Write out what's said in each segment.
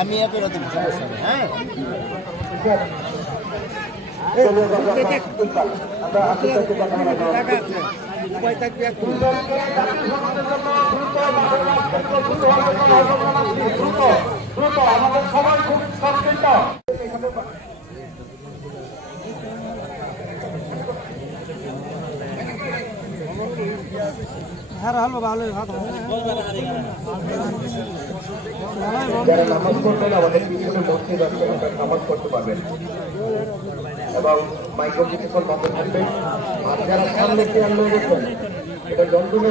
আমি এত রাতে হ্যাঁ আমাদের সবাই খুব সচেতন। যারা নামাজ পড়বেন আমাদের পিছনে মসজিদ আছে, নামাজ পড়তে পারবেন এবং মাইক্রো কিছুক্ষণ বন্ধ থাকবে। আর যারা সামনে চেয়ার নিয়ে গেছেন এটা যন্ত্রণে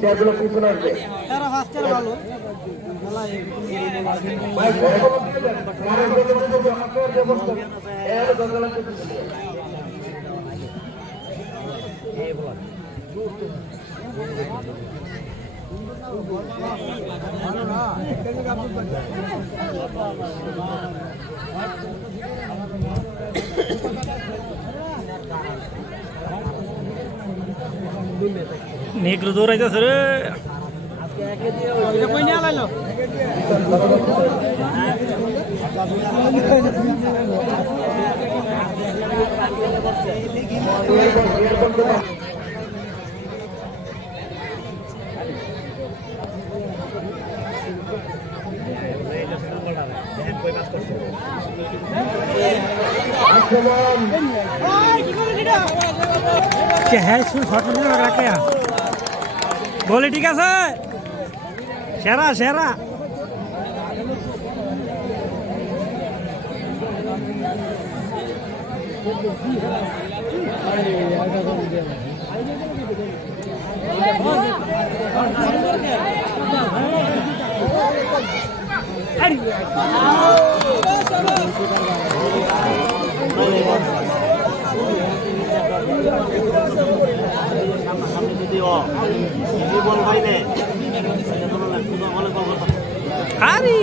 চেয়ারগুলো পিছনে আসবে। নেগ্রো দৌড়াইতেছে রে কই নিয়ে লাইলো বলে ঠিক আছে সেরা সেরা Hari.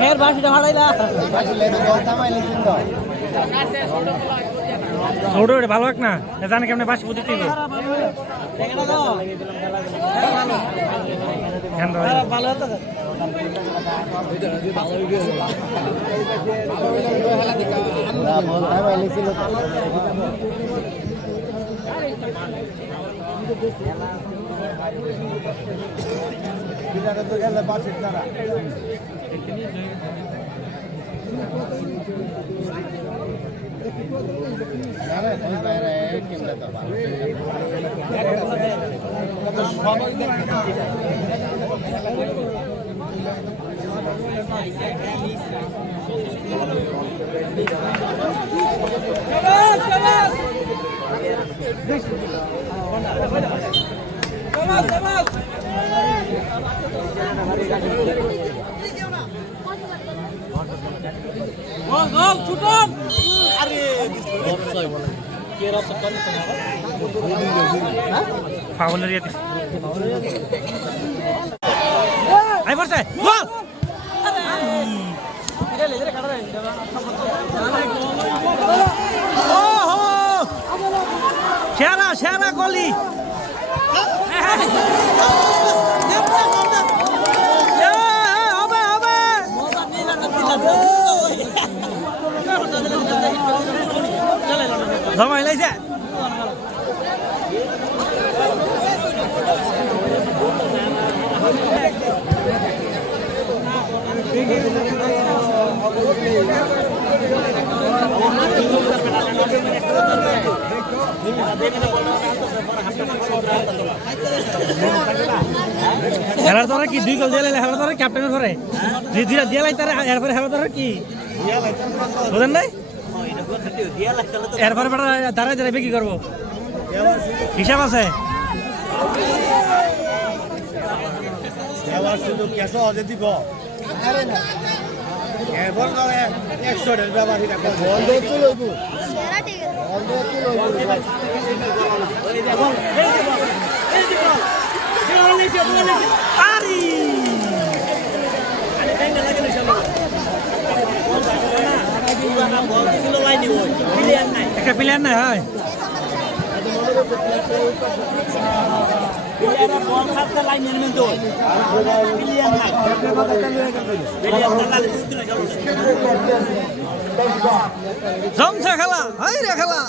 Her bashi ভাড়াইলা ছোট ভালো এক না জানে কেমনে বাসি বুঝতে ভালো বাসির দ্বারা ফাউলের ইয়াতে আই পড়ছে গোল ওহো সেরা সেরা গোলি হবে হবে জমাই লাইছে খেলার ধরে কি 2 গোল দিয়ে খেলার ধরে ক্যাপ্টেনের ধরে দুইটা দিয়ে লাই তার এরপরে খেলার ধরে কি বুঝেন নাই এরপরে বেটা দাঁড়ায় দাঁড়াবে কি করবো হিসাব আছে শুধু কেসো অজে দিব এবার 100 ব্যবহার বন্ধ চলব একটা প্লেয়ার নাই হয় জমছে খেলা হাই রে খেলা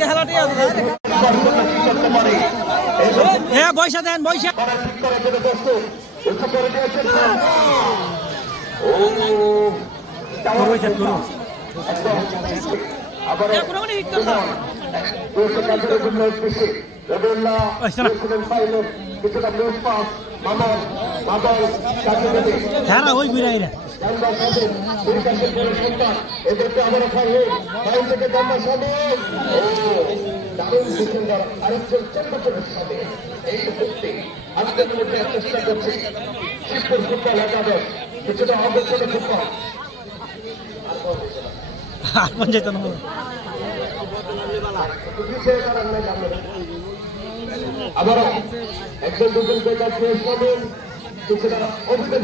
খেলাটি হ্যাঁ পয়সা দেন পয়সা হ্যাঁ ওই ঘুরাই রে এদেরকে আবার ফাইন থেকে জানা সামনে দারুণ ডিফেন্ডার আরেকজন 4 বছরের সাথে এই মুহূর্তে আজকের মধ্যে চেষ্টা করছে শিবপুর ফুটবল একাদশ কিছুটা অবশ্যই ফুটবল আর কোন যেত না আবারও একজন দুজন বেকার শেষ হবেন কিছুটা অভিযোগ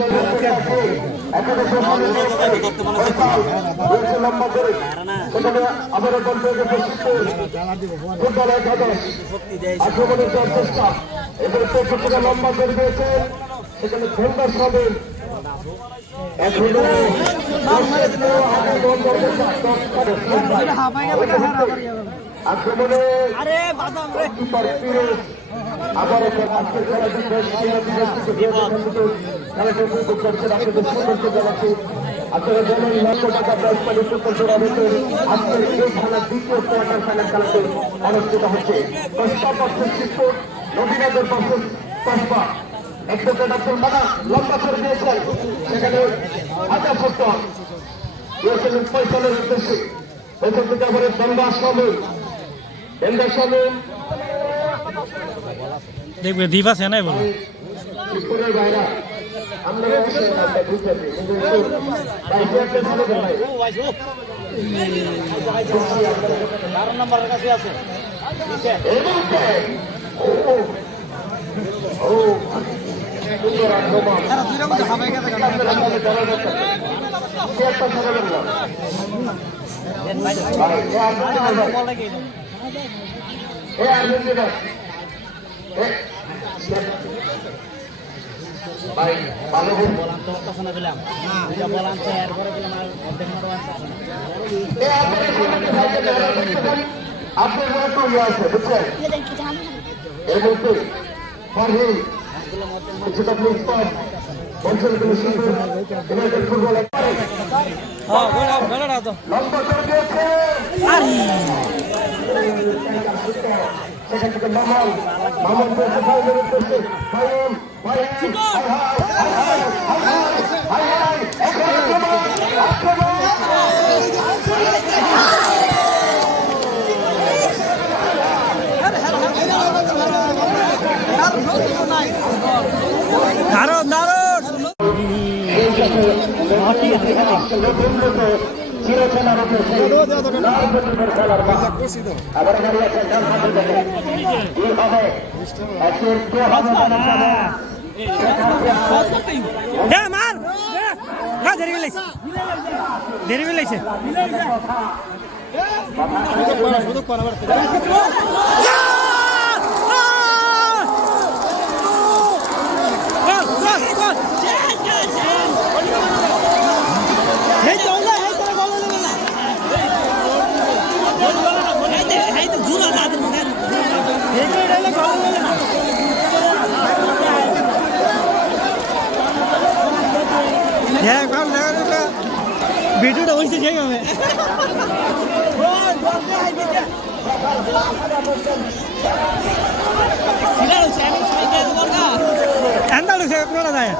লম্বা করে সেখানে আবারও বলতে ফুটবল একাদশ আক্রমণের চেষ্টা এদের কিছুটা লম্বা করে দিয়েছে সেখানে ফেলবার হবেন আক্রমণে আবার আজকের খেলাটি জানাচ্ছি আপনারা জানেন লক্ষ টাকা প্রাইজ পানি ফুটবল টুর্নামেন্টের আজকের এই খেলার দ্বিতীয় কোয়ার্টার ফাইনাল খেলাতে অনুষ্ঠিত হচ্ছে কষ্টা পার্সেন্ট শিক্ষক নবীনগর পার্সেন্ট কষ্টা অ্যাডভোকেট আব্দুল মানান লম্বা করে দিয়েছেন সেখানে হাজার ফুটবল দিয়েছিলেন ফয়সালের উদ্দেশ্যে এখান থেকে আবার দন্দা সামনে দেখবে দ্বীপ আছে নাই বলো শিবপুরের বাইরা আমরা বুঝতেছি নাম্বারের কাছে আছে আপনার তো ইয়ে আছে বুঝছেন এর মধ্যে কিছুটা প্লিজ পান অঞ্চলগুলো শিল্পের ইউনাইটেড ফুটবল লম্বা করে দিয়েছে সেখান থেকে মামন পেয়েছে ফাইনের উদ্দেশ্যে দারুণ দারুণ মার দেরি লাগছে ভিডিওটা হয়েছে ঠিক হবে এন্দাল সে কোনটা যায়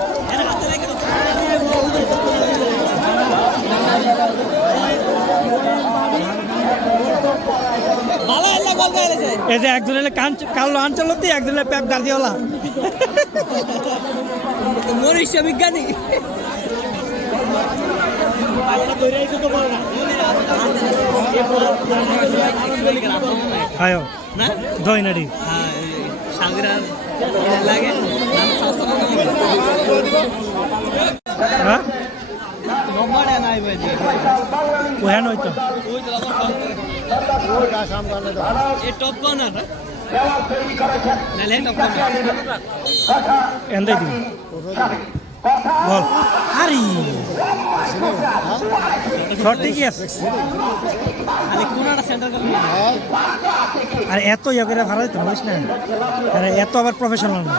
এই যে একজন এলে কালো আঞ্চলতি একজন এলে পেপ গার্দিওলা মরিষ্য বিজ্ঞানী আয়ো না দইনাডি সাগরার লাগে হ্যাঁ নম্বরে নাই বাজি ওখানে হইতো ওইটা সামনে দাও এই টপ কর্নার নালে টপ কর্নার এন্দাই দিবি বল আরে শর্ট কি আছে আরে কোনটা সেন্টার করবি আরে এত ইয়া করে ভাড়া দিতে পারিস না আরে এত আবার প্রফেশনাল না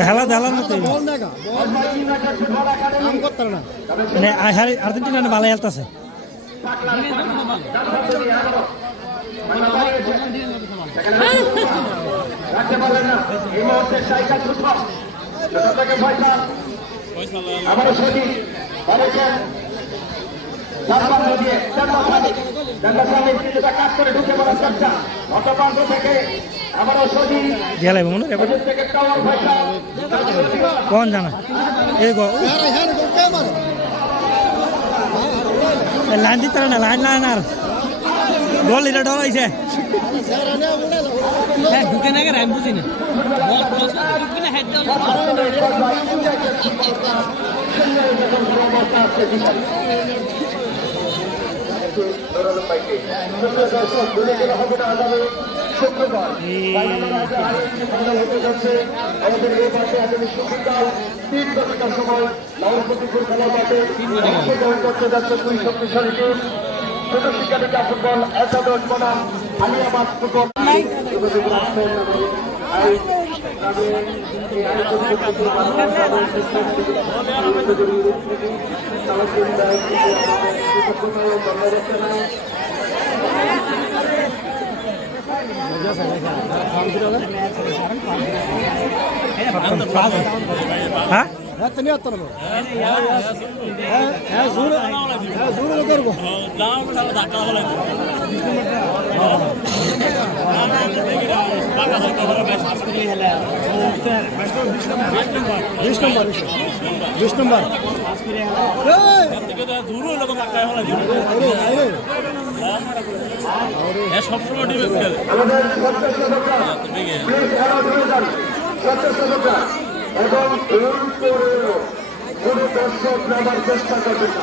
হেলা দেলার মতো বল দেখা বল কাম করতে না মানে আর্জেন্টিনা ভালো খেলতেছে গেলে মনে কোন জানা এই গো লাইন দিতে না লাইন লাইন আর গোল এটা ডরাইছে হ্যাঁ ঢুকে না গেলে আমি বুঝি না বল ক্রস ঢুকে না হেড ডাউন ফুটবল একাদশ বনাম আলিয়াবাদ ফুটবল হ্যাঁ রাতে নিয়ে আসতে হ্যাঁ জোরে করবো বিশ নম্বর সবসময় টিভি খেলে এবং কোনো দর্শক নেওয়ার চেষ্টা করবে না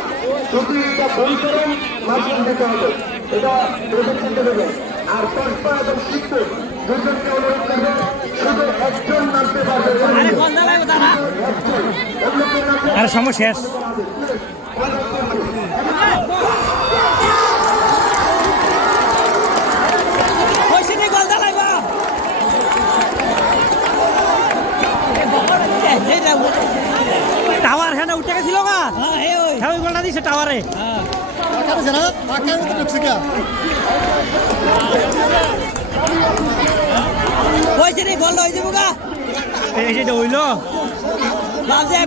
শুধু এটা বই করেন মাধ্যম দিতে হবে এটা প্রদর্শিত দেবে আর দর্শক এবং শিক্ষক দুজনকে অনুরোধ করবে শুধু একজন নামতে পারবে আর সময় শেষ টাওয়ার হ্যাঁ উঠে গেছিল গা হ্যাঁ ওই গোলটা দিছে টাওয়ারে হয়েছে রে গোলটা হয়ে যাবো গা এই যেটা হইলো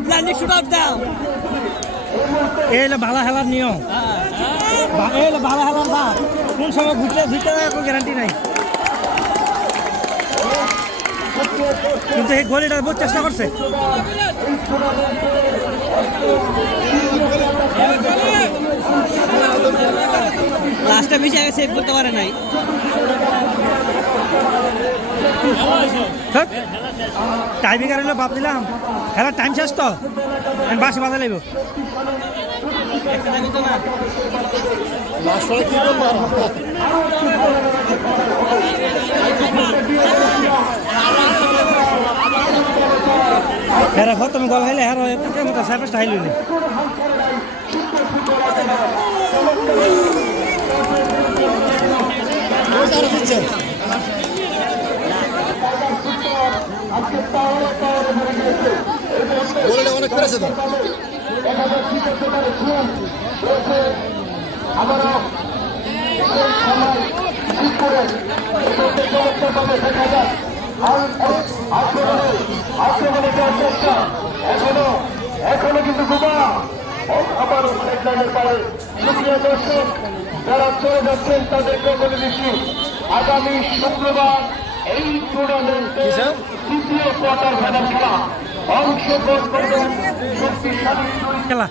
প্ল্যানিং শুট আউট দাও এই হলো ভালো খেলার নিয়ম এই হলো ভালো খেলার বা কোন সময় ঘুরতে কোনো গ্যারান্টি নাই কিন্তু এই গোল এটা বহুত চেষ্টা করছে লাস্টটা বেশি আগে সেভ করতে পারে নাই টাইমিং আর বাপ দিলাম খেলার টাইম শেষ তো আমি বাসে বাধা লাগবো হেরা ঘর তুমি গল খাইলে হেরা মতো সার্ভিসটা হাইলি আজকে বলে অনেক পেরেছে তো দেখা যাচ্ছে চট্টগ্রামে খুন রয়েছে আবারও বিশেষ সময় ঠিক করে এটাতে চমৎকারভাবে দেখা যায় আক্রমণে যাওয়ার চেষ্টা এখনো কিন্তু গোবা আবারও সাইডলাইনের পারে সুপ্রিয় দর্শক যারা চলে যাচ্ছেন তাদেরকে বলে দিচ্ছি আগামী শুক্রবার এই টুর্নামেন্টে তৃতীয় কোয়ার্টার ফাইনাল খেলা অংশগ্রহণ করবেন শক্তিশালী খেলা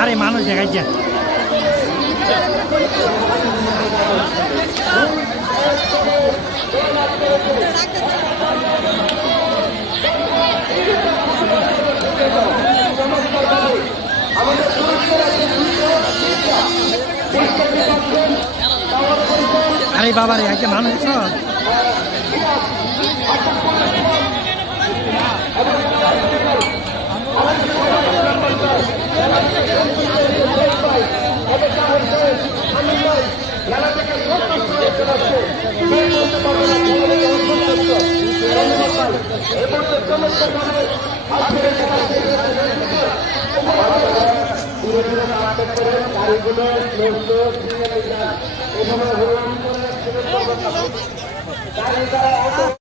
আরে মানুষ দেখাইছে আরে বাবা রে একটা মানুষ গাড়িগুলো